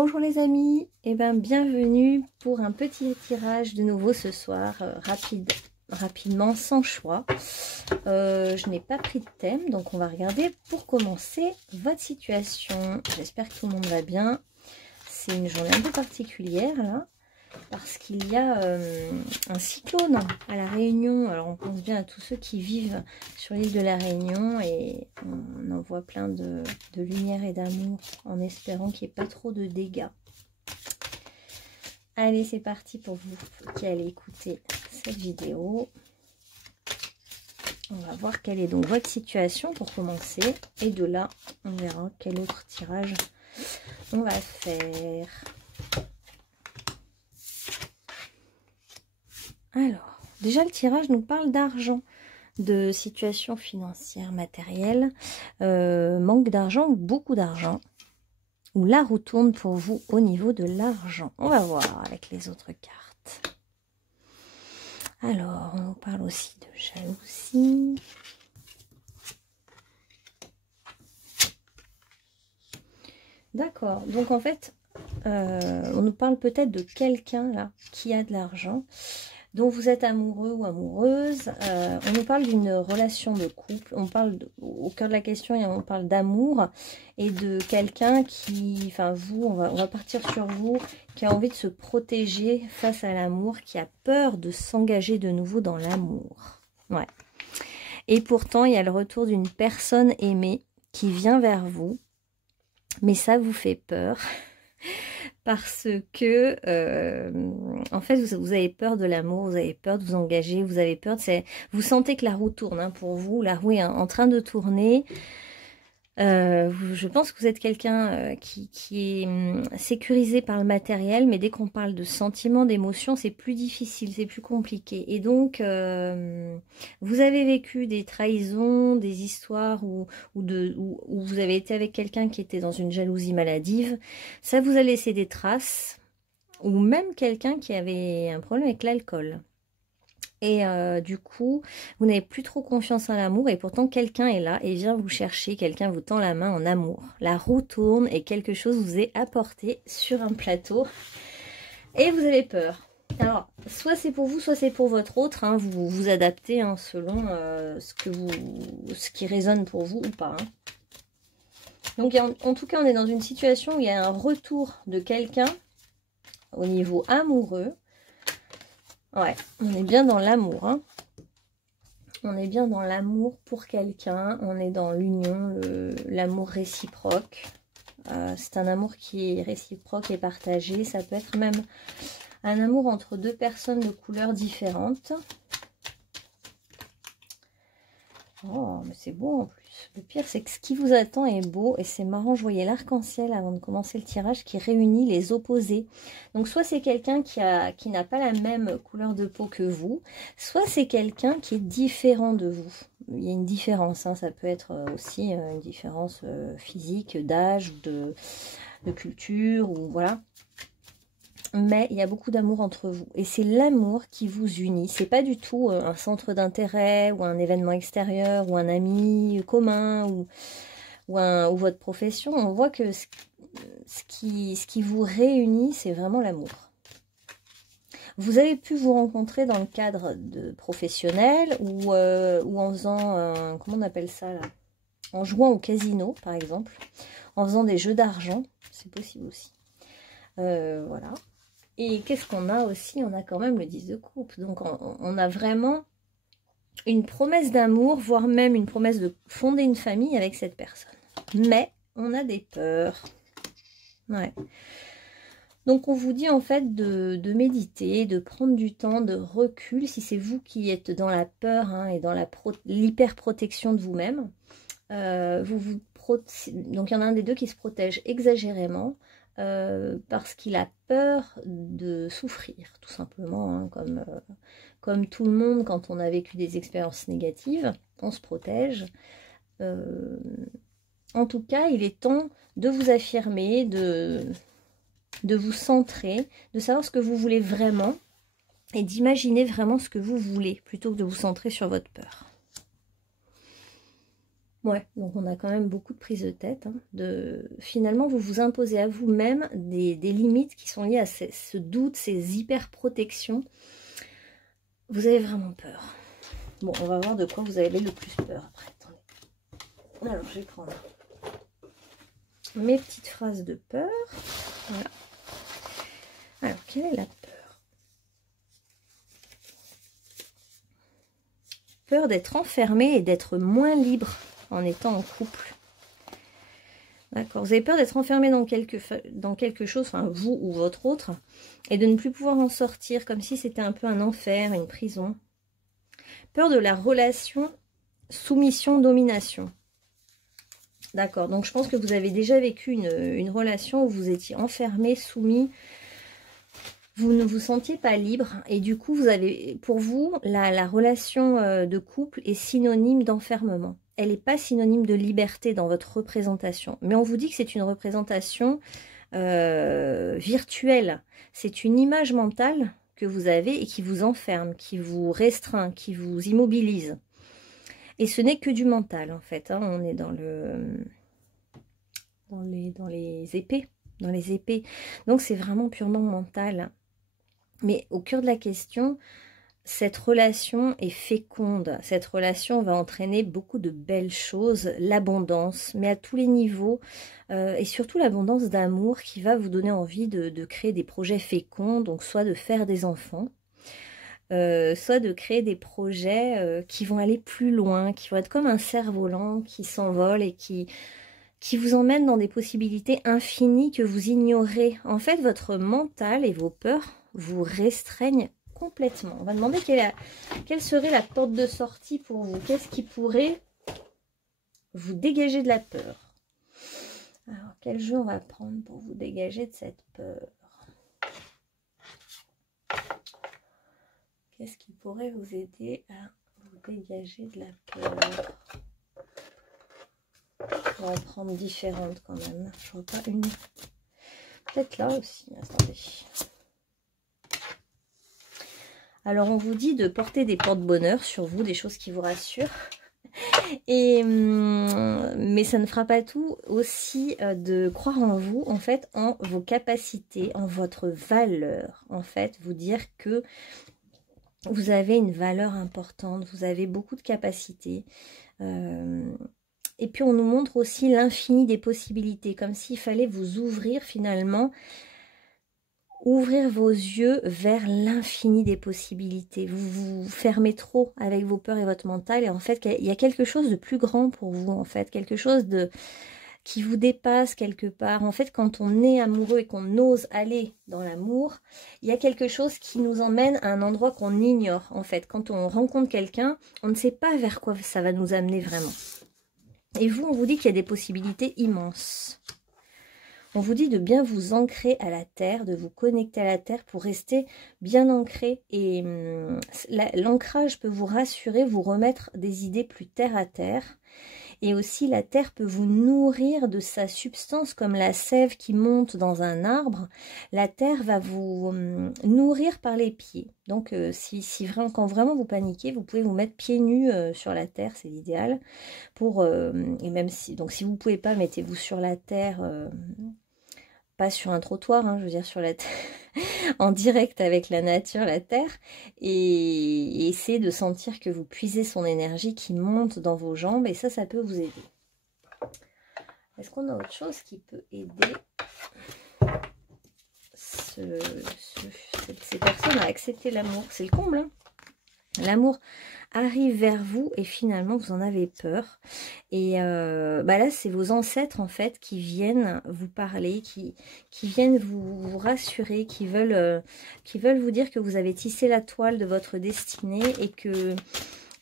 Bonjour les amis, et bienvenue pour un petit tirage de nouveau ce soir, rapidement, sans choix. Je n'ai pas pris de thème, donc on va regarder pour commencer votre situation. J'espère que tout le monde va bien. C'est une journée un peu particulière là, parce qu'il y a un cyclone à La Réunion. Alors on pense bien à tous ceux qui vivent sur l'île de La Réunion et on envoie plein de lumière et d'amour en espérant qu'il n'y ait pas trop de dégâts. Allez, c'est parti pour vous qui allez écouter cette vidéo. On va voir quelle est donc votre situation pour commencer. Et de là, on verra quel autre tirage on va faire. Alors, déjà le tirage nous parle d'argent, de situation financière, matérielle, manque d'argent ou beaucoup d'argent, ou la roue tourne pour vous au niveau de l'argent. On va voir avec les autres cartes. Alors, on nous parle aussi de jalousie. D'accord, donc en fait, on nous parle peut-être de quelqu'un là qui a de l'argent, dont vous êtes amoureux ou amoureuse. On nous parle d'une relation de couple. On parle au cœur de la question, on parle d'amour et de quelqu'un qui, enfin vous, on va partir sur vous, qui a envie de se protéger face à l'amour, qui a peur de s'engager de nouveau dans l'amour. Ouais. Et pourtant, il y a le retour d'une personne aimée qui vient vers vous, mais ça vous fait peur. Parce que, en fait, vous avez peur de l'amour, vous avez peur de vous engager, vous avez peur de... Vous sentez que la roue tourne, hein, pour vous, la roue est en train de tourner. Je pense que vous êtes quelqu'un qui est sécurisé par le matériel, mais dès qu'on parle de sentiments, d'émotions, c'est plus difficile, c'est plus compliqué. Et donc, vous avez vécu des trahisons, des histoires où vous avez été avec quelqu'un qui était dans une jalousie maladive. Ça vous a laissé des traces, ou même quelqu'un qui avait un problème avec l'alcool. Et du coup, vous n'avez plus trop confiance en l'amour et pourtant quelqu'un est là et vient vous chercher, quelqu'un vous tend la main en amour. La roue tourne et quelque chose vous est apporté sur un plateau et vous avez peur. Alors, soit c'est pour vous, soit c'est pour votre autre, hein, vous vous adaptez, hein, selon ce qui résonne pour vous ou pas. Hein. Donc en tout cas, on est dans une situation où il y a un retour de quelqu'un au niveau amoureux. Ouais, on est bien dans l'amour, hein. On est bien dans l'amour pour quelqu'un, on est dans l'union, l'amour réciproque. C'est un amour qui est réciproque et partagé. Ça peut être même un amour entre deux personnes de couleurs différentes. Oh, mais c'est beau en plus. Le pire, c'est que ce qui vous attend est beau. Et c'est marrant, je voyais l'arc-en-ciel avant de commencer le tirage qui réunit les opposés. Donc, soit c'est quelqu'un qui n'a pas la même couleur de peau que vous, soit c'est quelqu'un qui est différent de vous. Il y a une différence, hein. Ça peut être aussi une différence physique, d'âge, de culture, ou voilà. Mais il y a beaucoup d'amour entre vous. Et c'est l'amour qui vous unit. C'est pas du tout un centre d'intérêt ou un événement extérieur ou un ami commun ou votre profession. On voit que ce qui vous réunit, c'est vraiment l'amour. Vous avez pu vous rencontrer dans le cadre de professionnel ou en faisant, comment on appelle ça là, en jouant au casino par exemple, en faisant des jeux d'argent, c'est possible aussi. Voilà. Et qu'est-ce qu'on a aussi? On a quand même le 10 de coupe. Donc, on a vraiment une promesse d'amour, voire même une promesse de fonder une famille avec cette personne. Mais on a des peurs. Ouais. Donc, on vous dit en fait de méditer, de prendre du temps, de recul. Si c'est vous qui êtes dans la peur, hein, et dans l'hyper-protection de vous-même, donc il y en a un des deux qui se protège exagérément. Parce qu'il a peur de souffrir, tout simplement, hein, comme tout le monde, quand on a vécu des expériences négatives, on se protège. En tout cas, il est temps de vous affirmer, de vous centrer, de savoir ce que vous voulez vraiment, et d'imaginer vraiment ce que vous voulez, plutôt que de vous centrer sur votre peur. Ouais, donc on a quand même beaucoup de prise de tête. Hein, finalement, vous vous imposez à vous-même des limites qui sont liées à ce doute, ces hyper-protections. Vous avez vraiment peur. Bon, on va voir de quoi vous avez le plus peur après. Attendez. Alors, je vais prendre mes petites phrases de peur. Voilà. Alors, quelle est la peur? Peur d'être enfermé et d'être moins libre en étant en couple. D'accord. Vous avez peur d'être enfermé dans quelque chose, enfin vous ou votre autre, et de ne plus pouvoir en sortir, comme si c'était un peu un enfer, une prison. Peur de la relation soumission-domination. D'accord. Donc je pense que vous avez déjà vécu une relation où vous étiez enfermé, soumis. Vous ne vous sentiez pas libre et du coup, pour vous, la relation de couple est synonyme d'enfermement. Elle n'est pas synonyme de liberté dans votre représentation. Mais on vous dit que c'est une représentation virtuelle. C'est une image mentale que vous avez et qui vous enferme, qui vous restreint, qui vous immobilise. Et ce n'est que du mental, en fait. Hein. On est dans les épées. Dans les épées. Donc, c'est vraiment purement mental. Mais au cœur de la question, cette relation est féconde. Cette relation va entraîner beaucoup de belles choses, l'abondance, mais à tous les niveaux, et surtout l'abondance d'amour qui va vous donner envie de créer des projets féconds, donc soit de faire des enfants, soit de créer des projets qui vont aller plus loin, qui vont être comme un cerf-volant qui s'envole et qui vous emmène dans des possibilités infinies que vous ignorez. En fait, votre mental et vos peurs vous restreignent complètement. On va demander quelle serait la porte de sortie pour vous. Qu'est-ce qui pourrait vous dégager de la peur? Alors, quel jeu on va prendre pour vous dégager de cette peur? Qu'est-ce qui pourrait vous aider à vous dégager de la peur? On va en prendre différentes quand même. Je vois pas une. Peut-être là aussi. Attendez. Alors, on vous dit de porter des porte-bonheur sur vous, des choses qui vous rassurent. Mais ça ne fera pas tout. Aussi de croire en vous, en fait, en vos capacités, en votre valeur. En fait, vous dire que vous avez une valeur importante, vous avez beaucoup de capacités. Et puis, on nous montre aussi l'infini des possibilités, comme s'il fallait vous ouvrir finalement, ouvrir vos yeux vers l'infini des possibilités. Vous vous fermez trop avec vos peurs et votre mental, et en fait, il y a quelque chose de plus grand pour vous, en fait, quelque chose qui vous dépasse quelque part. En fait, quand on est amoureux et qu'on ose aller dans l'amour, il y a quelque chose qui nous emmène à un endroit qu'on ignore, en fait. Quand on rencontre quelqu'un, on ne sait pas vers quoi ça va nous amener vraiment. Et vous, on vous dit qu'il y a des possibilités immenses. On vous dit de bien vous ancrer à la terre, de vous connecter à la terre pour rester bien ancré. Et l'ancrage peut vous rassurer, vous remettre des idées plus terre à terre. Et aussi, la terre peut vous nourrir de sa substance, comme la sève qui monte dans un arbre. La terre va vous nourrir par les pieds. Donc, quand vraiment vous paniquez, vous pouvez vous mettre pieds nus sur la terre, c'est l'idéal. Et même si vous ne pouvez pas, mettez-vous sur la terre, pas sur un trottoir, hein, je veux dire sur la terre, en direct avec la nature, la terre, et essayez de sentir que vous puisez son énergie qui monte dans vos jambes, et ça peut vous aider. Est-ce qu'on a autre chose qui peut aider ces personnes à accepter l'amour? C'est le comble, hein. L'amour arrive vers vous et finalement vous en avez peur. Et là, c'est vos ancêtres en fait qui viennent vous parler, qui viennent vous rassurer, qui veulent vous dire que vous avez tissé la toile de votre destinée et que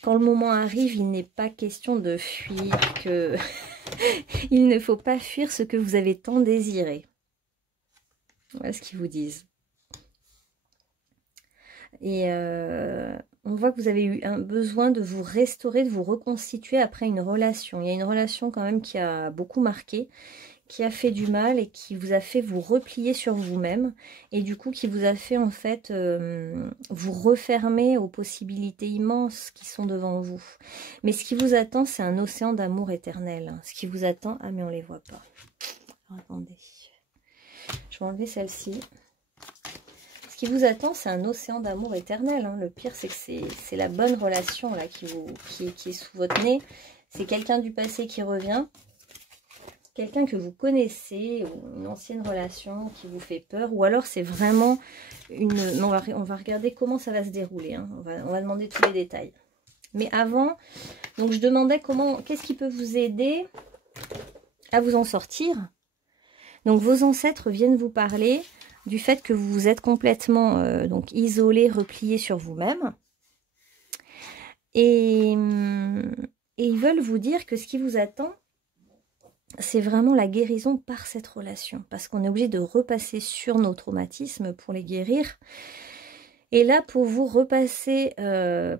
quand le moment arrive, il n'est pas question de fuir, que il ne faut pas fuir ce que vous avez tant désiré. Voilà ce qu'ils vous disent. Et on voit que vous avez eu un besoin de vous restaurer, de vous reconstituer après une relation. Il y a une relation quand même qui a beaucoup marqué, qui a fait du mal et qui vous a fait vous replier sur vous-même et du coup qui vous a fait en fait vous refermer aux possibilités immenses qui sont devant vous. Mais ce qui vous attend, c'est un océan d'amour éternel. Ce qui vous attend... Ah mais on les voit pas. Alors, attendez. Je vais enlever celle-ci. Ce qui vous attend, c'est un océan d'amour éternel. Hein. Le pire, c'est que c'est la bonne relation là qui est sous votre nez. C'est quelqu'un du passé qui revient. Quelqu'un que vous connaissez, ou une ancienne relation qui vous fait peur, ou alors c'est vraiment une... On va regarder comment ça va se dérouler, hein. On va demander tous les détails. Mais avant, donc je demandais qu'est-ce qui peut vous aider à vous en sortir. Donc vos ancêtres viennent vous parler du fait que vous vous êtes complètement donc isolé, replié sur vous-même. Et ils veulent vous dire que ce qui vous attend, c'est vraiment la guérison par cette relation. Parce qu'on est obligé de repasser sur nos traumatismes pour les guérir. Et là, pour vous repasser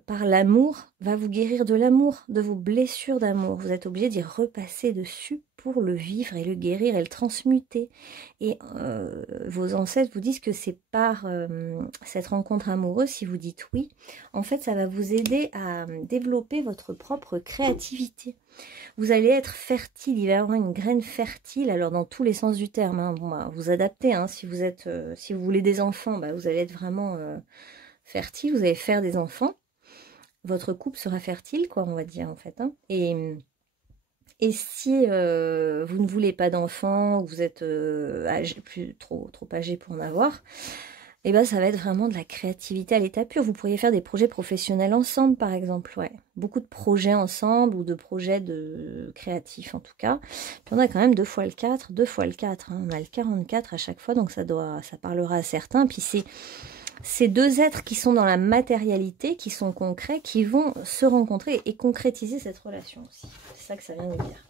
par l'amour, va vous guérir de l'amour, de vos blessures d'amour. Vous êtes obligé d'y repasser dessus pour le vivre et le guérir et le transmuter. Et vos ancêtres vous disent que c'est par cette rencontre amoureuse, si vous dites oui, en fait, ça va vous aider à développer votre propre créativité. Vous allez être fertile, il va y avoir une graine fertile, alors dans tous les sens du terme. Hein. Bon, bah, vous adaptez, hein. Si vous voulez des enfants, bah, vous allez être vraiment fertile, vous allez faire des enfants. Votre couple sera fertile, quoi, on va dire, en fait. Hein. Et si vous ne voulez pas d'enfants, vous êtes trop âgé pour en avoir, et ben ça va être vraiment de la créativité à l'état pur. Vous pourriez faire des projets professionnels ensemble, par exemple. Ouais. Beaucoup de projets ensemble ou de projets créatifs, en tout cas. Puis on a quand même 2 fois le 4. 2 fois le 4. Hein. On a le 44 à chaque fois, donc ça parlera à certains. Puis c'est ces deux êtres qui sont dans la matérialité, qui sont concrets, qui vont se rencontrer et concrétiser cette relation aussi. C'est ça que ça vient de dire.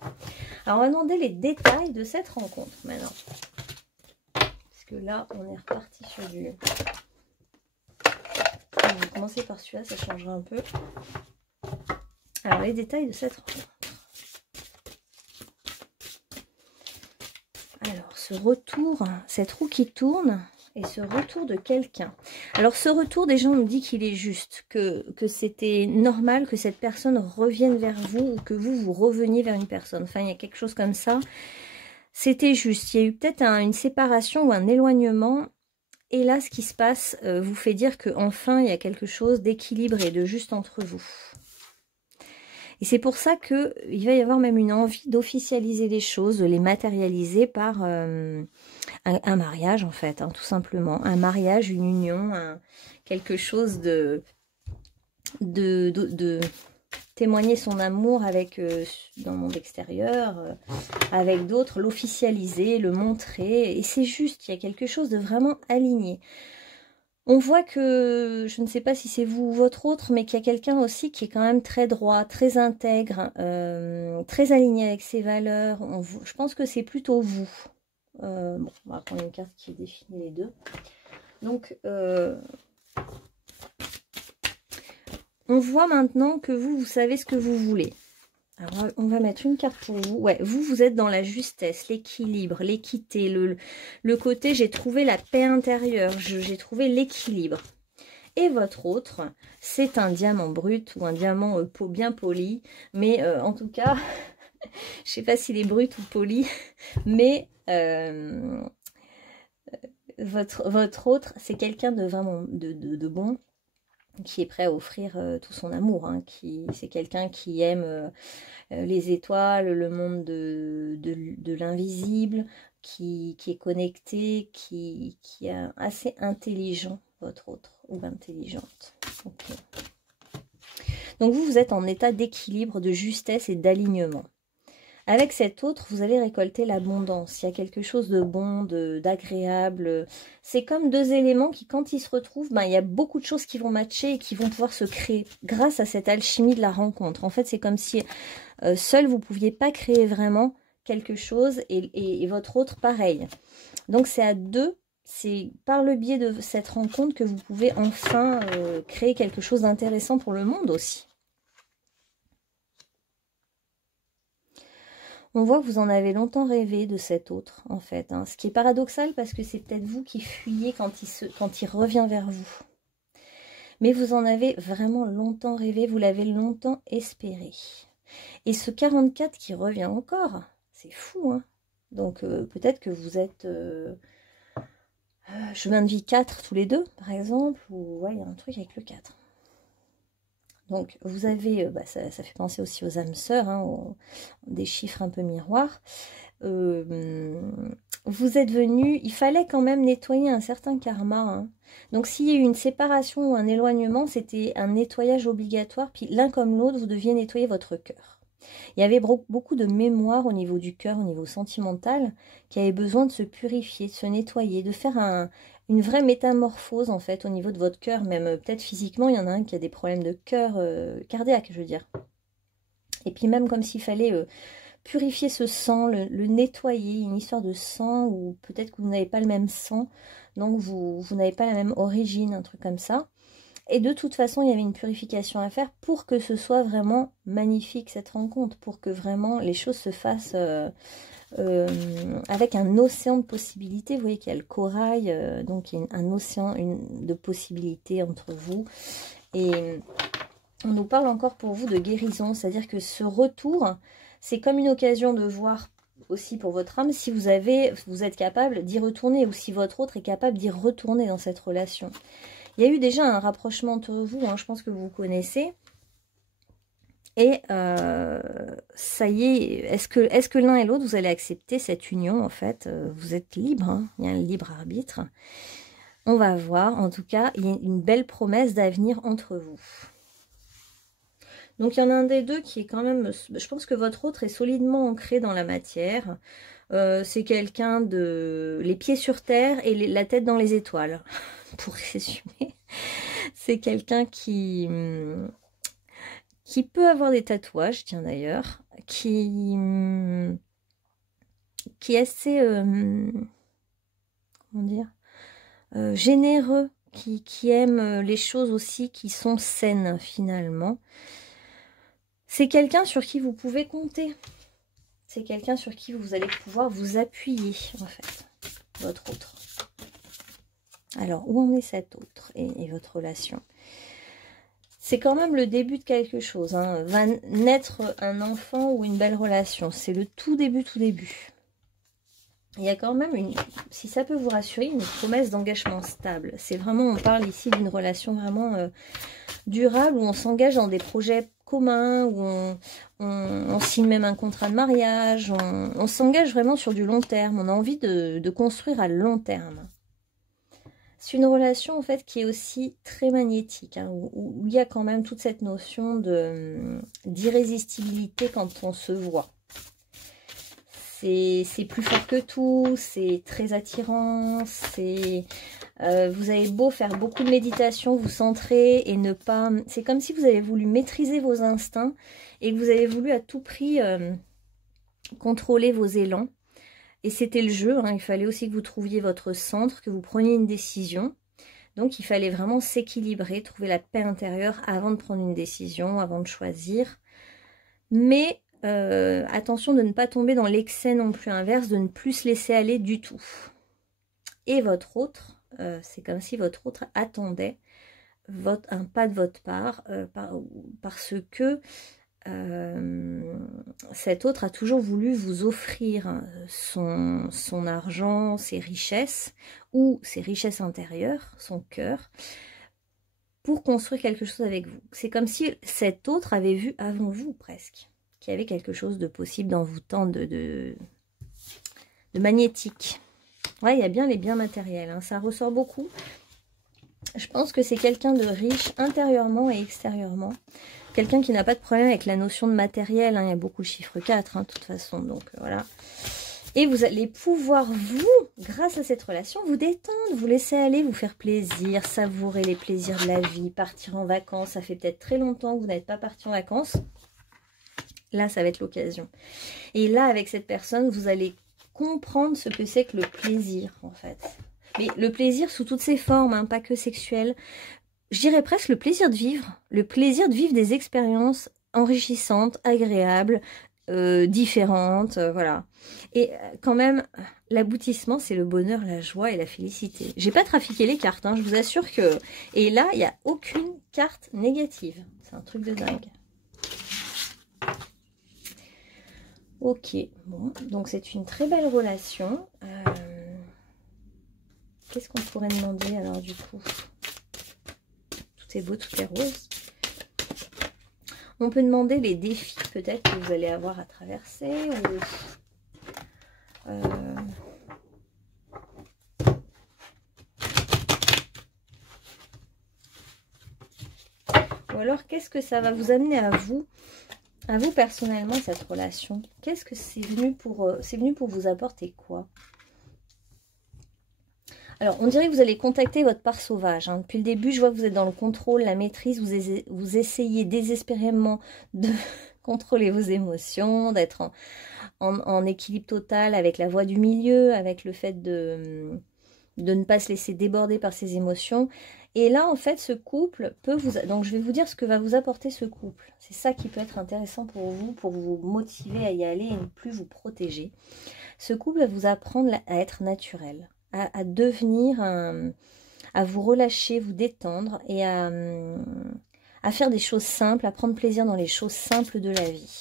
Alors, on va demander les détails de cette rencontre maintenant. Que là, on est reparti sur du... On va commencer par celui-là, ça changera un peu. Alors, les détails de cette rencontre. Alors, ce retour, cette roue qui tourne, et ce retour de quelqu'un. Alors, ce retour, déjà, on nous dit qu'il est juste, que c'était normal que cette personne revienne vers vous, ou que vous reveniez vers une personne. Enfin, il y a quelque chose comme ça. C'était juste, il y a eu peut-être une séparation ou un éloignement. Et là, ce qui se passe vous fait dire qu'enfin, il y a quelque chose d'équilibré, de juste entre vous. Et c'est pour ça qu'il va y avoir même une envie d'officialiser les choses, de les matérialiser par un mariage, en fait, hein, tout simplement. Un mariage, une union, quelque chose de témoigner son amour avec dans le monde extérieur, avec d'autres, l'officialiser, le montrer. Et c'est juste, il y a quelque chose de vraiment aligné. On voit que, je ne sais pas si c'est vous ou votre autre, mais qu'il y a quelqu'un aussi qui est quand même très droit, très intègre, très aligné avec ses valeurs. Je pense que c'est plutôt vous. Bon, on va prendre une carte qui définit les deux. Donc, on voit maintenant que vous savez ce que vous voulez. Alors, on va mettre une carte pour vous. Ouais, vous êtes dans la justesse, l'équilibre, l'équité, le côté j'ai trouvé la paix intérieure, j'ai trouvé l'équilibre. Et votre autre, c'est un diamant brut ou un diamant bien poli. Mais en tout cas, je ne sais pas s'il est brut ou poli, mais votre autre, c'est quelqu'un de vraiment de bon, qui est prêt à offrir tout son amour, hein, c'est quelqu'un qui aime les étoiles, le monde de l'invisible, qui est connecté, qui est assez intelligent, votre autre, ou intelligente. Okay. Donc vous êtes en état d'équilibre, de justesse et d'alignement. Avec cet autre, vous allez récolter l'abondance. Il y a quelque chose de bon, d'agréable. C'est comme deux éléments qui, quand ils se retrouvent, ben, il y a beaucoup de choses qui vont matcher et qui vont pouvoir se créer grâce à cette alchimie de la rencontre. En fait, c'est comme si seul, vous ne pouviez pas créer vraiment quelque chose et votre autre, pareil. Donc, c'est à deux. C'est par le biais de cette rencontre que vous pouvez enfin créer quelque chose d'intéressant pour le monde aussi. On voit que vous en avez longtemps rêvé de cet autre, en fait. Hein. Ce qui est paradoxal parce que c'est peut-être vous qui fuyez quand il revient vers vous. Mais vous en avez vraiment longtemps rêvé, vous l'avez longtemps espéré. Et ce 44 qui revient encore, c'est fou, hein. Donc peut-être que vous êtes chemin de vie 4 tous les deux, par exemple, ou ouais, il y a un truc avec le 4. Donc vous avez, ça fait penser aussi aux âmes sœurs, hein, des chiffres un peu miroirs. Vous êtes venu, il fallait quand même nettoyer un certain karma. Hein. Donc s'il y a eu une séparation ou un éloignement, c'était un nettoyage obligatoire. Puis l'un comme l'autre, vous deviez nettoyer votre cœur. Il y avait beaucoup de mémoire au niveau du cœur, au niveau sentimental, qui avait besoin de se purifier, de se nettoyer, de faire une vraie métamorphose en fait au niveau de votre cœur. Même peut-être physiquement, il y en a un qui a des problèmes de cœur cardiaque, je veux dire. Et puis même comme s'il fallait... purifier ce sang, le nettoyer, une histoire de sang, ou peut-être que vous n'avez pas le même sang, donc vous n'avez pas la même origine, un truc comme ça. Et de toute façon, il y avait une purification à faire pour que ce soit vraiment magnifique cette rencontre, pour que vraiment les choses se fassent avec un océan de possibilités. Vous voyez qu'il y a le corail, donc il y a un océan de possibilités entre vous. Et on nous parle encore pour vous de guérison, c'est-à-dire que ce retour... c'est comme une occasion de voir aussi pour votre âme si vous êtes capable d'y retourner ou si votre autre est capable d'y retourner dans cette relation. Il y a eu déjà un rapprochement entre vous, hein, je pense que vous connaissez. Et ça y est, est-ce que l'un et l'autre, vous allez accepter cette union en fait? Vous êtes libre, hein, il y a un libre arbitre. On va voir, en tout cas, il y a une belle promesse d'avenir entre vous. Donc, il y en a un des deux qui est quand même... Je pense que votre autre est solidement ancré dans la matière. C'est quelqu'un de... les pieds sur terre et la tête dans les étoiles, pour résumer. C'est quelqu'un qui peut avoir des tatouages, tiens d'ailleurs, qui est assez... comment dire, généreux, qui aime les choses aussi qui sont saines, finalement. C'est quelqu'un sur qui vous pouvez compter. C'est quelqu'un sur qui vous allez pouvoir vous appuyer, en fait, votre autre. Alors, où en est cet autre et votre relation? C'est quand même le début de quelque chose. Hein. Va naître un enfant ou une belle relation. C'est le tout début, tout début. Il y a quand même, si ça peut vous rassurer, une promesse d'engagement stable. C'est vraiment, on parle ici d'une relation vraiment durable, où on s'engage dans des projets communs, où on signe même un contrat de mariage, on s'engage vraiment sur du long terme, on a envie de construire à long terme. C'est une relation en fait qui est aussi très magnétique, hein, où il y a quand même toute cette notion d'irrésistibilité quand on se voit. C'est plus fort que tout, c'est très attirant, vous avez beau faire beaucoup de méditation, vous centrer et ne pas... C'est comme si vous avez voulu maîtriser vos instincts et que vous avez voulu à tout prix contrôler vos élans. Et c'était le jeu, hein, il fallait aussi que vous trouviez votre centre, que vous preniez une décision. Donc il fallait vraiment s'équilibrer, trouver la paix intérieure avant de prendre une décision, avant de choisir. Mais... attention de ne pas tomber dans l'excès non plus inverse, de ne plus se laisser aller du tout. Et votre autre, c'est comme si votre autre attendait un pas de votre part, parce que cet autre a toujours voulu vous offrir son argent, ses richesses, ou ses richesses intérieures, son cœur, pour construire quelque chose avec vous. C'est comme si cet autre avait vu avant vous presque. Qu'il y avait quelque chose de possible d'envoûtant, de magnétique. Ouais, il y a bien les biens matériels, hein, ça ressort beaucoup. Je pense que c'est quelqu'un de riche intérieurement et extérieurement. Quelqu'un qui n'a pas de problème avec la notion de matériel, hein, il y a beaucoup le chiffre 4, hein, de toute façon, donc voilà. Et vous allez pouvoir, vous, grâce à cette relation, vous détendre, vous laisser aller, vous faire plaisir, savourer les plaisirs de la vie, partir en vacances. Ça fait peut-être très longtemps que vous n'êtes pas parti en vacances. Là, ça va être l'occasion. Et là, avec cette personne, vous allez comprendre ce que c'est que le plaisir, en fait. Mais le plaisir sous toutes ses formes, hein, pas que sexuel. Je dirais presque le plaisir de vivre. Le plaisir de vivre des expériences enrichissantes, agréables, différentes, voilà. Et quand même, l'aboutissement, c'est le bonheur, la joie et la félicité. J'ai pas trafiqué les cartes, hein, je vous assure que... Et là, il n'y a aucune carte négative. C'est un truc de dingue. Ok, bon, donc c'est une très belle relation. Qu'est-ce qu'on pourrait demander alors du coup? Tout est beau, tout est rose. On peut demander les défis peut-être que vous allez avoir à traverser. Ou alors qu'est-ce que ça va vous amener à vous personnellement, cette relation? Qu'est-ce que c'est venu pour vous apporter quoi? Alors, on dirait que vous allez contacter votre part sauvage. Hein. Depuis le début, je vois que vous êtes dans le contrôle, la maîtrise. Vous essayez désespérément de contrôler vos émotions, d'être en équilibre total avec la voie du milieu, avec le fait de ne pas se laisser déborder par ses émotions. Et là, en fait, ce couple peut vous... Donc, je vais vous dire ce que va vous apporter ce couple. C'est ça qui peut être intéressant pour vous motiver à y aller et ne plus vous protéger. Ce couple va vous apprendre à être naturel. À devenir, à vous relâcher, vous détendre et à faire des choses simples, à prendre plaisir dans les choses simples de la vie.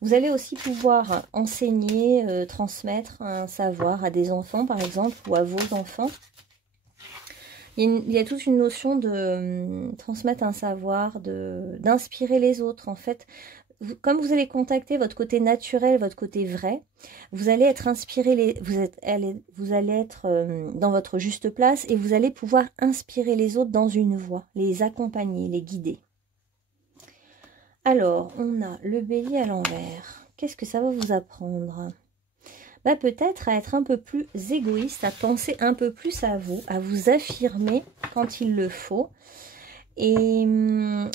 Vous allez aussi pouvoir enseigner, transmettre un savoir à des enfants par exemple ou à vos enfants. Il y a toute une notion de transmettre un savoir, d'inspirer les autres en fait. Comme vous allez contacter votre côté naturel, votre côté vrai, vous allez être inspiré, vous allez être dans votre juste place et vous allez pouvoir inspirer les autres dans une voie, les accompagner, les guider. Alors, on a le bélier à l'envers. Qu'est-ce que ça va vous apprendre? Bah, peut-être à être un peu plus égoïste, à penser un peu plus à vous affirmer quand il le faut. Et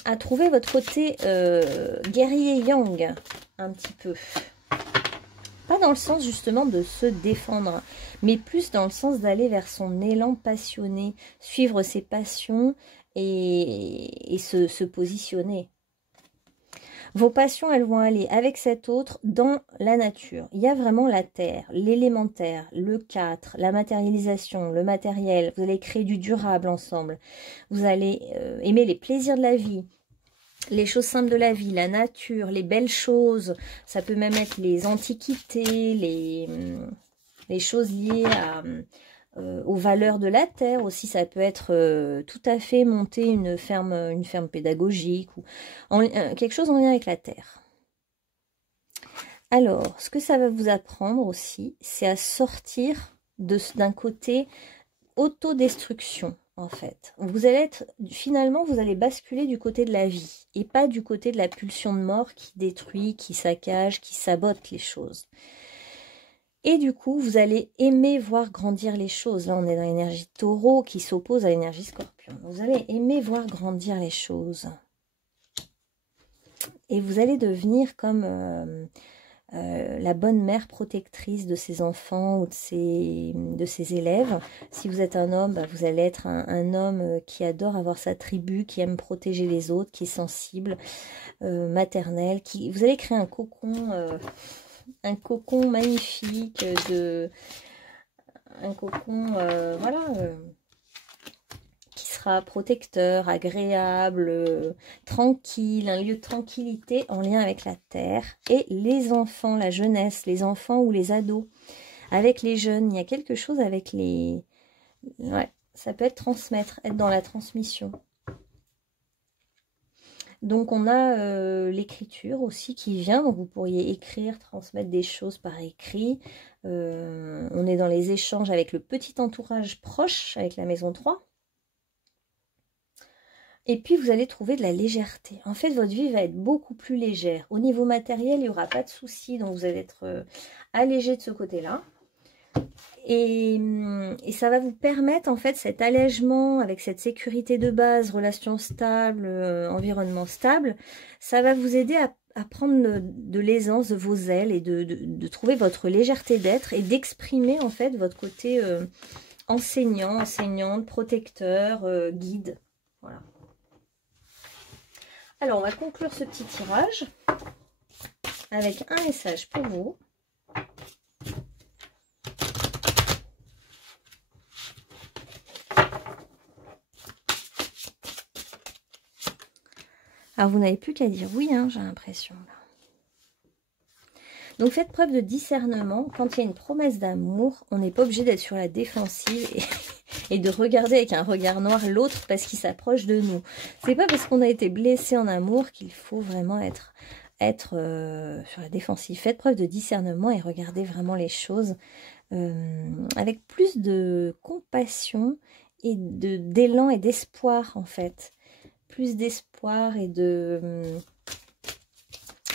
à trouver votre côté guerrier yang, un petit peu. Pas dans le sens justement de se défendre, mais plus dans le sens d'aller vers son élan passionné, suivre ses passions et se positionner. Vos passions, elles vont aller avec cet autre dans la nature. Il y a vraiment la terre, l'élémentaire, le 4, la matérialisation, le matériel. Vous allez créer du durable ensemble. Vous allez aimer les plaisirs de la vie, les choses simples de la vie, la nature, les belles choses. Ça peut même être les antiquités, les choses liées aux valeurs de la terre aussi. Ça peut être tout à fait monter une ferme pédagogique ou quelque chose en lien avec la terre. Alors, ce que ça va vous apprendre aussi, c'est à sortir d'un côté autodestruction en fait. Vous allez finalement, vous allez basculer du côté de la vie et pas du côté de la pulsion de mort qui détruit, qui saccage, qui sabote les choses. Et du coup, vous allez aimer voir grandir les choses. Là, on est dans l'énergie taureau qui s'oppose à l'énergie scorpion. Vous allez aimer voir grandir les choses. Et vous allez devenir comme la bonne mère protectrice de ses enfants ou de ses élèves. Si vous êtes un homme, bah, vous allez être un homme qui adore avoir sa tribu, qui aime protéger les autres, qui est sensible, maternel. Vous allez créer un cocon magnifique, un cocon voilà, qui sera protecteur, agréable, tranquille, un lieu de tranquillité en lien avec la terre. Et les enfants, la jeunesse, les enfants ou les ados, avec les jeunes, il y a quelque chose avec les... Ouais, ça peut être transmettre, être dans la transmission. Donc on a l'écriture aussi qui vient, donc vous pourriez écrire, transmettre des choses par écrit. On est dans les échanges avec le petit entourage proche, avec la maison 3. Et puis vous allez trouver de la légèreté. En fait, votre vie va être beaucoup plus légère. Au niveau matériel, il n'y aura pas de soucis, donc vous allez être allégé de ce côté-là. Et ça va vous permettre, en fait, cet allègement avec cette sécurité de base, relation stable, environnement stable, ça va vous aider à prendre de l'aisance, de vos ailes et de trouver votre légèreté d'être et d'exprimer, en fait, votre côté enseignant, enseignante, protecteur, guide. Voilà. Alors, on va conclure ce petit tirage avec un message pour vous. Alors, vous n'avez plus qu'à dire oui, hein, j'ai l'impression. Donc, faites preuve de discernement. Quand il y a une promesse d'amour, on n'est pas obligé d'être sur la défensive et de regarder avec un regard noir l'autre parce qu'il s'approche de nous. C'est pas parce qu'on a été blessé en amour qu'il faut vraiment être sur la défensive. Faites preuve de discernement et regardez vraiment les choses avec plus de compassion et d'élan et d'espoir en fait. Plus d'espoir et de...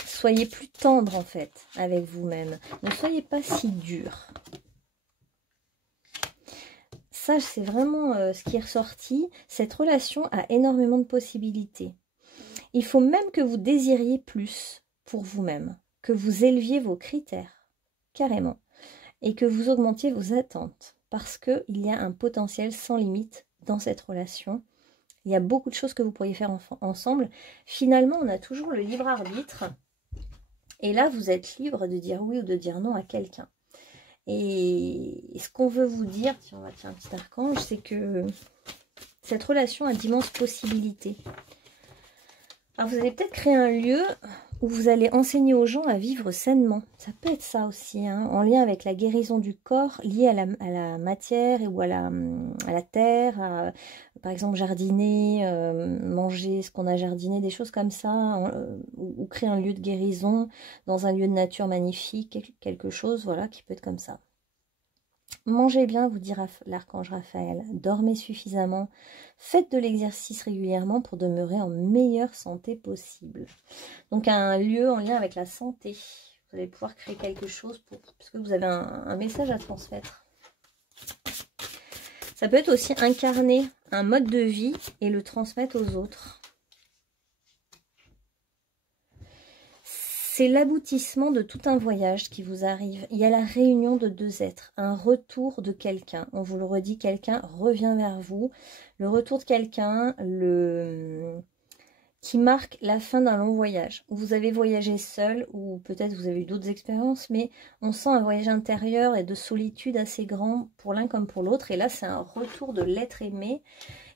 soyez plus tendre en fait avec vous-même. Ne soyez pas si dur. Ça, c'est vraiment ce qui est ressorti. Cette relation a énormément de possibilités. Il faut même que vous désiriez plus pour vous-même, que vous éleviez vos critères, carrément, et que vous augmentiez vos attentes, parce qu'il y a un potentiel sans limite dans cette relation. Il y a beaucoup de choses que vous pourriez faire ensemble. Finalement, on a toujours le libre arbitre. Et là, vous êtes libre de dire oui ou de dire non à quelqu'un. Et ce qu'on veut vous dire, si on va tirer un petit archange, c'est que cette relation a d'immenses possibilités. Alors, vous allez peut-être créer un lieu où vous allez enseigner aux gens à vivre sainement. Ça peut être ça aussi, hein, en lien avec la guérison du corps, liée à la matière ou à la terre, par exemple jardiner, manger ce qu'on a jardiné, des choses comme ça, ou créer un lieu de guérison dans un lieu de nature magnifique, quelque chose voilà, qui peut être comme ça. Mangez bien, vous dira l'archange Raphaël, dormez suffisamment, faites de l'exercice régulièrement pour demeurer en meilleure santé possible. Donc un lieu en lien avec la santé, vous allez pouvoir créer quelque chose parce que vous avez un message à transmettre. Ça peut être aussi incarner un mode de vie et le transmettre aux autres. C'est l'aboutissement de tout un voyage qui vous arrive. Il y a la réunion de deux êtres, un retour de quelqu'un. On vous le redit, quelqu'un revient vers vous. Le retour de quelqu'un qui marque la fin d'un long voyage. Vous avez voyagé seul ou peut-être vous avez eu d'autres expériences, mais on sent un voyage intérieur et de solitude assez grand pour l'un comme pour l'autre. Et là, c'est un retour de l'être aimé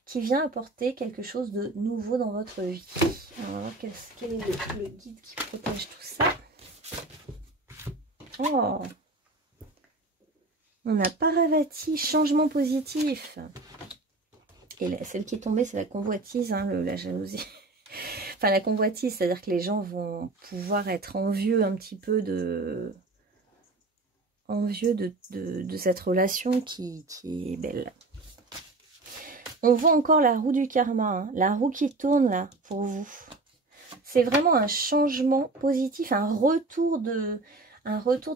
qui vient apporter quelque chose de nouveau dans votre vie. Alors, quel est le guide qui protège tout ça? Oh, on a Paravati, changement positif. Et celle qui est tombée, c'est la convoitise, hein, la jalousie. Enfin, la convoitise, c'est-à-dire que les gens vont pouvoir être envieux un petit peu de cette relation qui est belle. On voit encore la roue du karma, hein, la roue qui tourne là pour vous. C'est vraiment un changement positif, un retour de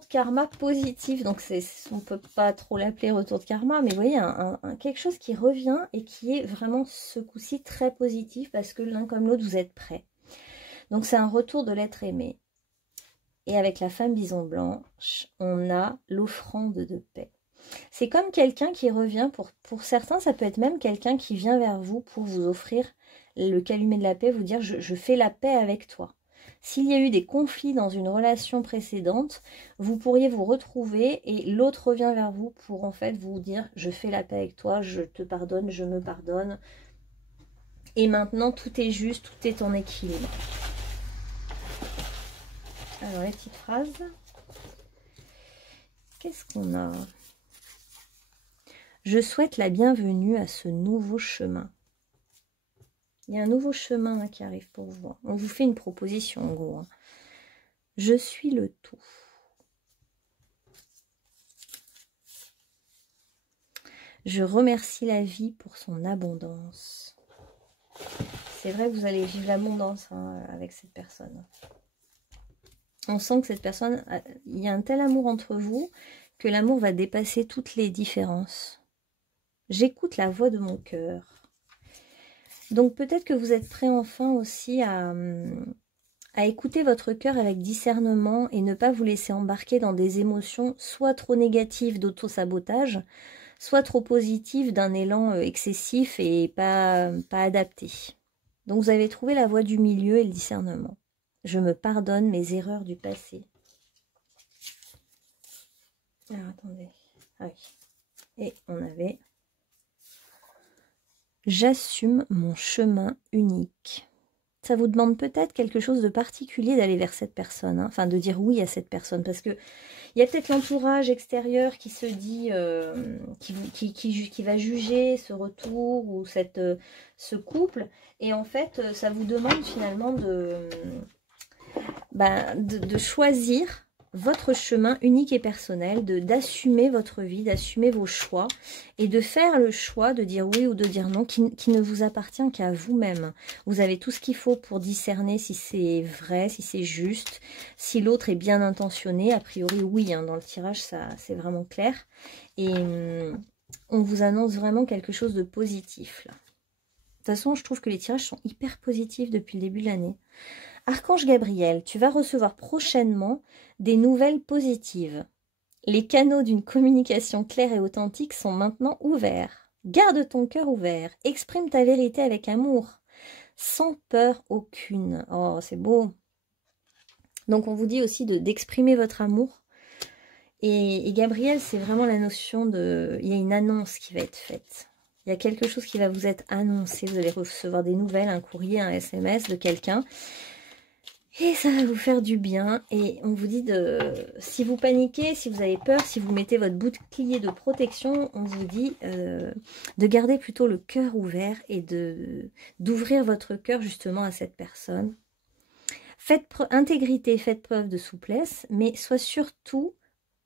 karma positif. Donc on ne peut pas trop l'appeler retour de karma, mais vous voyez, quelque chose qui revient et qui est vraiment ce coup-ci très positif parce que l'un comme l'autre, vous êtes prêts. Donc c'est un retour de l'être aimé. Et avec la femme bison blanche, on a l'offrande de paix. C'est comme quelqu'un qui revient, pour certains, ça peut être même quelqu'un qui vient vers vous pour vous offrir le calumet de la paix, vous dire je fais la paix avec toi. S'il y a eu des conflits dans une relation précédente, vous pourriez vous retrouver et l'autre revient vers vous pour en fait vous dire je fais la paix avec toi, je te pardonne, je me pardonne. Et maintenant tout est juste, tout est en équilibre. Alors les petites phrases. Qu'est-ce qu'on a ? Je souhaite la bienvenue à ce nouveau chemin. Il y a un nouveau chemin là, qui arrive pour vous. On vous fait une proposition en gros. Hein. Je suis le tout. Je remercie la vie pour son abondance. C'est vrai que vous allez vivre l'abondance hein, avec cette personne. On sent que cette personne, il y a un tel amour entre vous que l'amour va dépasser toutes les différences. J'écoute la voix de mon cœur. Donc peut-être que vous êtes prêt enfin aussi à écouter votre cœur avec discernement et ne pas vous laisser embarquer dans des émotions soit trop négatives d'auto-sabotage, soit trop positives d'un élan excessif et pas adapté. Donc vous avez trouvé la voie du milieu et le discernement. je me pardonne mes erreurs du passé. Alors, attendez. Ah oui. Et on avait... J'assume mon chemin unique. Ça vous demande peut-être quelque chose de particulier d'aller vers cette personne, hein, enfin de dire oui à cette personne, parce que il y a peut-être l'entourage extérieur qui se dit, qui va juger ce retour ou ce couple, et en fait ça vous demande finalement de choisir votre chemin unique et personnel, d'assumer votre vie, d'assumer vos choix et de faire le choix de dire oui ou de dire non qui ne vous appartient qu'à vous-même. Vous avez tout ce qu'il faut pour discerner si c'est vrai, si c'est juste, si l'autre est bien intentionné. A priori, oui, hein, dans le tirage, ça c'est vraiment clair. Et on vous annonce vraiment quelque chose de positif là. De toute façon, je trouve que les tirages sont hyper positifs depuis le début de l'année. Archange Gabriel, tu vas recevoir prochainement des nouvelles positives. Les canaux d'une communication claire et authentique sont maintenant ouverts. Garde ton cœur ouvert, exprime ta vérité avec amour, sans peur aucune. Oh, c'est beau. Donc on vous dit aussi d'exprimer votre amour. Et Gabriel, c'est vraiment la notion de... Il y a une annonce qui va être faite. Il y a quelque chose qui va vous être annoncé. Vous allez recevoir des nouvelles, un courrier, un SMS de quelqu'un. Et ça va vous faire du bien. Et on vous dit si vous paniquez, si vous avez peur, si vous mettez votre bouclier de protection, on vous dit de garder plutôt le cœur ouvert et d'ouvrir votre cœur justement à cette personne. Faites intégrité, faites preuve de souplesse, mais sois surtout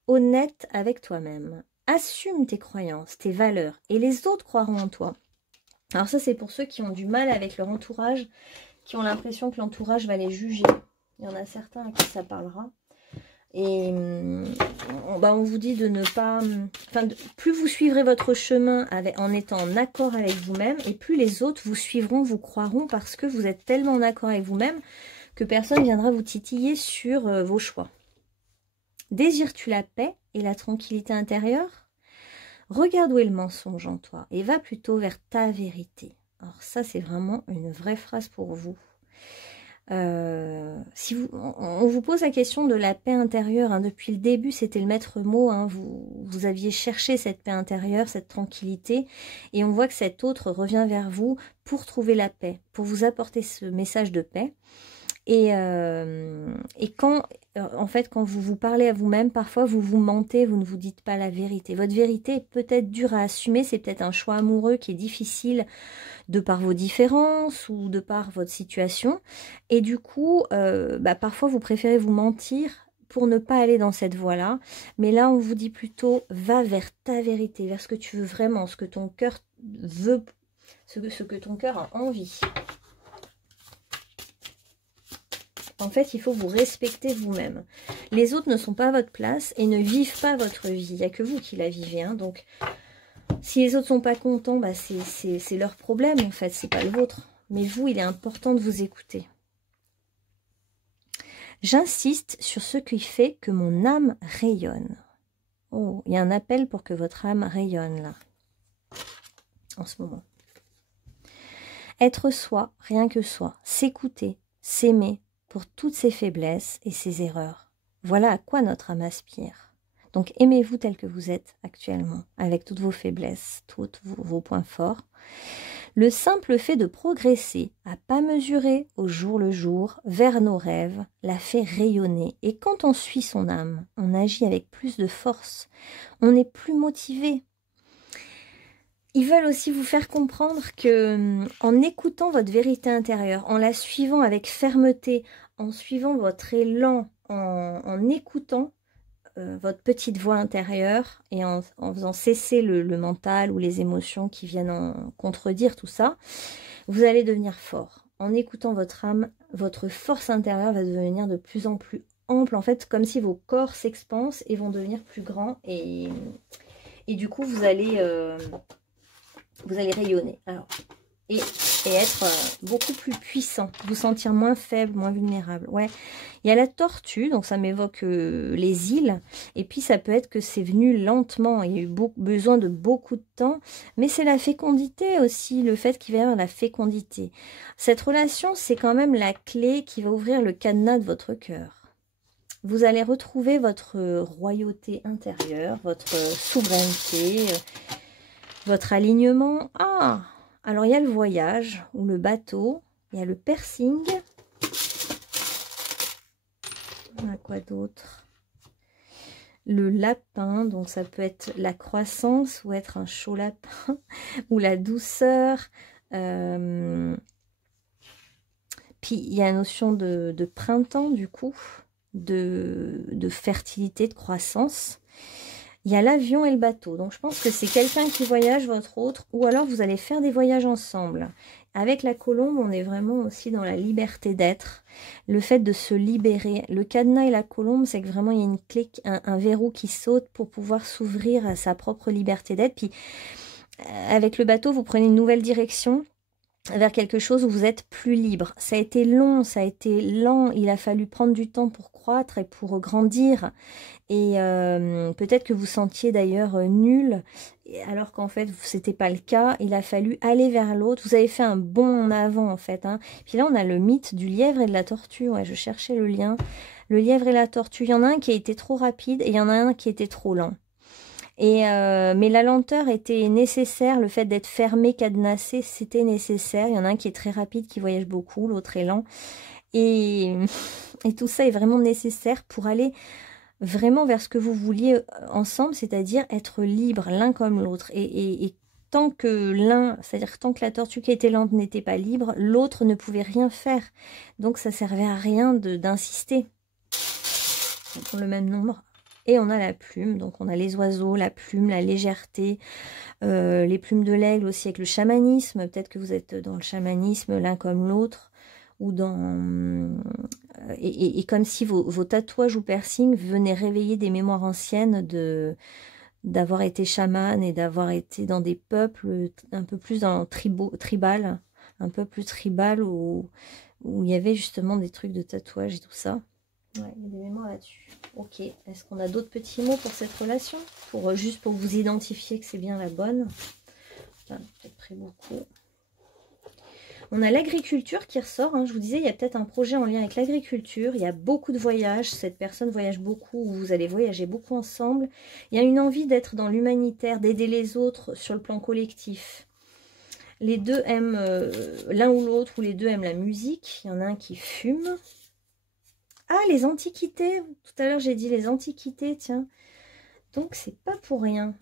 honnête avec toi-même. Assume tes croyances, tes valeurs, et les autres croiront en toi. Alors ça, c'est pour ceux qui ont du mal avec leur entourage, qui ont l'impression que l'entourage va les juger. Il y en a certains à qui ça parlera. Et on vous dit de ne pas... plus vous suivrez votre chemin en étant en accord avec vous-même, et plus les autres vous suivront, vous croiront, parce que vous êtes tellement en accord avec vous-même que personne ne viendra vous titiller sur vos choix. Désires-tu la paix et la tranquillité intérieure? Regarde où est le mensonge en toi et va plutôt vers ta vérité. Alors ça, c'est vraiment une vraie phrase pour vous. On vous pose la question de la paix intérieure, hein, depuis le début, c'était le maître mot. Hein, vous aviez cherché cette paix intérieure, cette tranquillité, et on voit que cet autre revient vers vous pour trouver la paix, pour vous apporter ce message de paix. Et quand vous vous parlez à vous-même, parfois vous vous mentez, vous ne vous dites pas la vérité. Votre vérité est peut-être dure à assumer, c'est peut-être un choix amoureux qui est difficile de par vos différences ou de par votre situation. Et du coup, parfois vous préférez vous mentir pour ne pas aller dans cette voie-là. Mais là, on vous dit plutôt, va vers ta vérité, vers ce que tu veux vraiment, ce que ton cœur veut, ce que ton cœur a envie. En fait, il faut vous respecter vous-même. Les autres ne sont pas à votre place et ne vivent pas votre vie. Il n'y a que vous qui la vivez. Hein. Donc, si les autres ne sont pas contents, c'est leur problème en fait, c'est pas le vôtre. Mais vous, il est important de vous écouter. J'insiste sur ce qui fait que mon âme rayonne. Oh, il y a un appel pour que votre âme rayonne là, en ce moment. Être soi, rien que soi, s'écouter, s'aimer, pour toutes ses faiblesses et ses erreurs. Voilà à quoi notre âme aspire. Donc aimez-vous tel que vous êtes actuellement, avec toutes vos faiblesses, tous vos points forts. Le simple fait de progresser, à pas mesurer, au jour le jour, vers nos rêves, la fait rayonner. Et quand on suit son âme, on agit avec plus de force, on est plus motivé. Ils veulent aussi vous faire comprendre que en écoutant votre vérité intérieure, en la suivant avec fermeté, en suivant votre élan, en écoutant votre petite voix intérieure et en faisant cesser le mental ou les émotions qui viennent contredire tout ça, vous allez devenir fort. En écoutant votre âme, votre force intérieure va devenir de plus en plus ample, en fait, comme si vos corps s'expansent et vont devenir plus grands et du coup vous allez rayonner. Alors, et être beaucoup plus puissant, vous sentir moins faible, moins vulnérable. Ouais, il y a la tortue, donc ça m'évoque les îles, et puis ça peut être que c'est venu lentement, il y a eu besoin de beaucoup de temps, mais c'est la fécondité aussi, le fait qu'il va y avoir la fécondité. Cette relation, c'est quand même la clé qui va ouvrir le cadenas de votre cœur. Vous allez retrouver votre royauté intérieure, votre souveraineté, votre alignement. Ah! Alors, il y a le voyage ou le bateau. Il y a le piercing. On a quoi d'autre? Le lapin. Donc, ça peut être la croissance ou être un chaud lapin. Ou la douceur. Puis, il y a la notion de printemps, du coup. De fertilité, de croissance. Il y a l'avion et le bateau. Donc, je pense que c'est quelqu'un qui voyage, votre autre, ou alors vous allez faire des voyages ensemble. Avec la colombe, on est vraiment aussi dans la liberté d'être, le fait de se libérer. Le cadenas et la colombe, c'est que vraiment, il y a une clé, un verrou qui saute pour pouvoir s'ouvrir à sa propre liberté d'être. Puis, avec le bateau, vous prenez une nouvelle direction vers quelque chose où vous êtes plus libre. Ça a été long, ça a été lent, il a fallu prendre du temps pour croître et pour grandir. Et peut-être que vous sentiez d'ailleurs nul, alors qu'en fait, c'était pas le cas. Il a fallu aller vers l'autre. Vous avez fait un bond en avant, en fait. Hein. Puis là, on a le mythe du lièvre et de la tortue. Ouais, je cherchais le lien. Le lièvre et la tortue, il y en a un qui a été trop rapide et il y en a un qui était trop lent. Et mais la lenteur était nécessaire, le fait d'être fermé, cadenassé, c'était nécessaire. Il y en a un qui est très rapide, qui voyage beaucoup, l'autre est lent. Et tout ça est vraiment nécessaire pour aller vraiment vers ce que vous vouliez ensemble, c'est-à-dire être libre l'un comme l'autre. Et tant que l'un, c'est-à-dire tant que la tortue qui était lente n'était pas libre, l'autre ne pouvait rien faire. Donc ça servait à rien d'insister. Pour le même nombre. Et on a la plume, donc on a les oiseaux, la plume, la légèreté, les plumes de l'aigle aussi avec le chamanisme. Peut-être que vous êtes dans le chamanisme l'un comme l'autre, ou dans et comme si vos tatouages ou piercings venaient réveiller des mémoires anciennes d'avoir été chaman et d'avoir été dans des peuples un peu plus dans tribal, un peu plus tribal où il y avait justement des trucs de tatouage et tout ça. Ouais, il y a des mémoires là-dessus. Ok, est-ce qu'on a d'autres petits mots pour cette relation? Juste pour vous identifier que c'est bien la bonne. J'en ai peut-être pris beaucoup. On a l'agriculture qui ressort. Hein. Je vous disais, il y a peut-être un projet en lien avec l'agriculture. Il y a beaucoup de voyages. Cette personne voyage beaucoup ou vous allez voyager beaucoup ensemble. Il y a une envie d'être dans l'humanitaire, d'aider les autres sur le plan collectif. Les deux aiment l'un ou l'autre, ou les deux aiment la musique. Il y en a un qui fume. Ah, les antiquités. Tout à l'heure, j'ai dit les antiquités, tiens. Donc, c'est pas pour rien.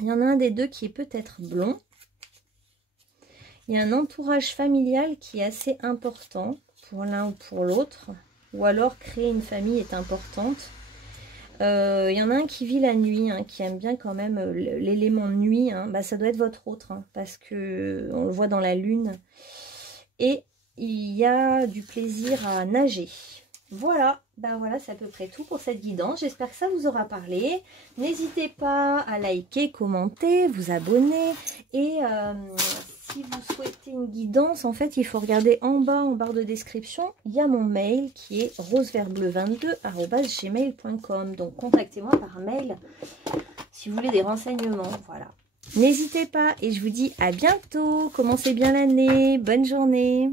Il y en a un des deux qui est peut-être blond. Il y a un entourage familial qui est assez important pour l'un ou pour l'autre. Ou alors, créer une famille est importante. Il y en a un qui vit la nuit, hein, qui aime bien quand même l'élément nuit. Hein. Bah, ça doit être votre autre, hein, parce que on le voit dans la lune. Et il y a du plaisir à nager. Voilà, ben voilà, c'est à peu près tout pour cette guidance. J'espère que ça vous aura parlé. N'hésitez pas à liker, commenter, vous abonner. Et si vous souhaitez une guidance, en fait, il faut regarder en bas, en barre de description. Il y a mon mail qui est rosevertbleu22@gmail.com. Donc, contactez-moi par mail si vous voulez des renseignements. Voilà. N'hésitez pas et je vous dis à bientôt. Commencez bien l'année. Bonne journée.